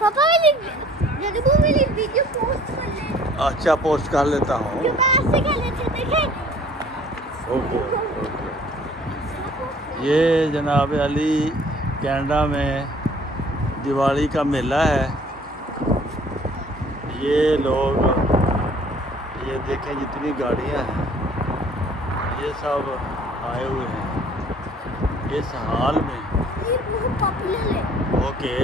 पापा मेरी video post कर ले। अच्छा पोस्ट कर लेता हूँ। ऐसे कर लेते देखे। ओके। ये जनाब अली कनाडा में दिवाली का मेला है। ये लोग ये देखें जितनी गाड़ियाँ हैं ये सब आए हुए हैं इस हाल में। ये बहुत पॉपुलर है। ओके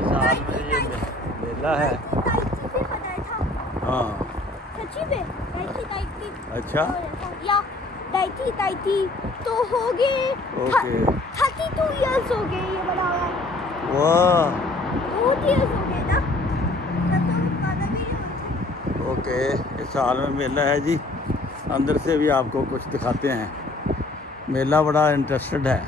इस हाल में ये मेला है। हाँ अच्छा दाइती तो हो गए 32 इयर्स हो गए ये बना हुआ। वाह बहुत इयर्स हो गए ना। ओके इस साल में मेला है जी। अंदर से भी आपको कुछ दिखाते हैं। मेला बड़ा इंटरेस्टेड है।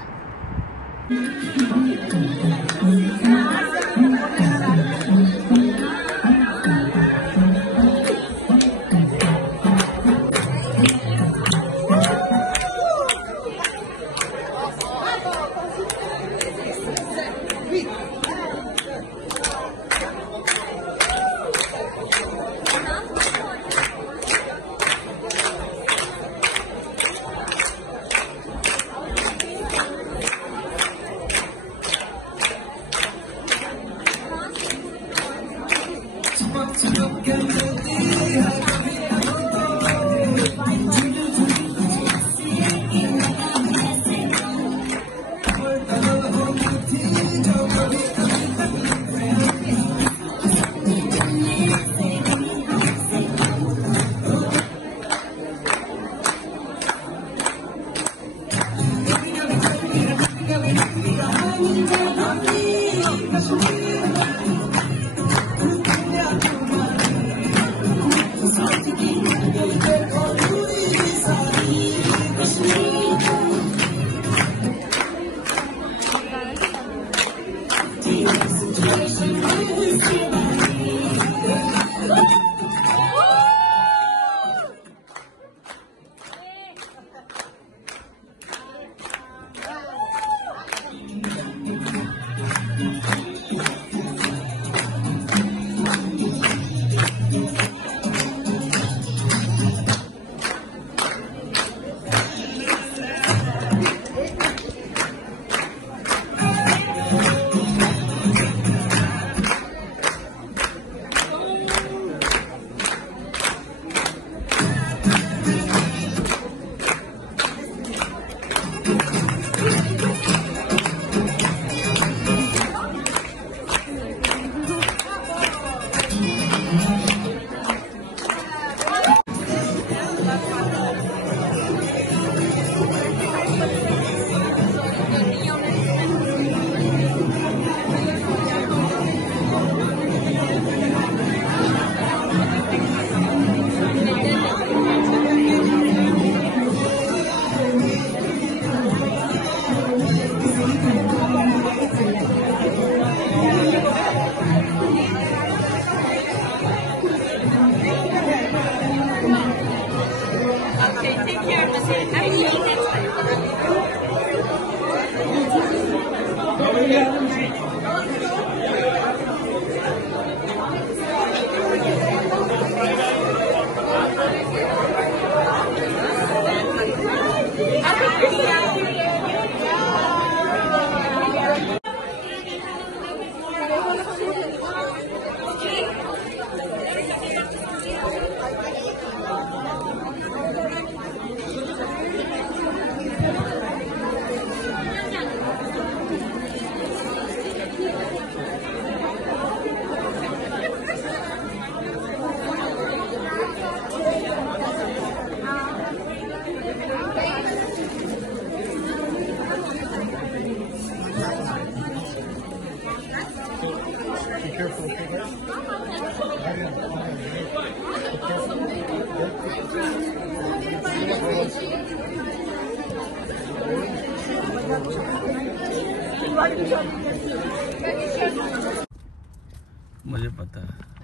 मुझे पता है।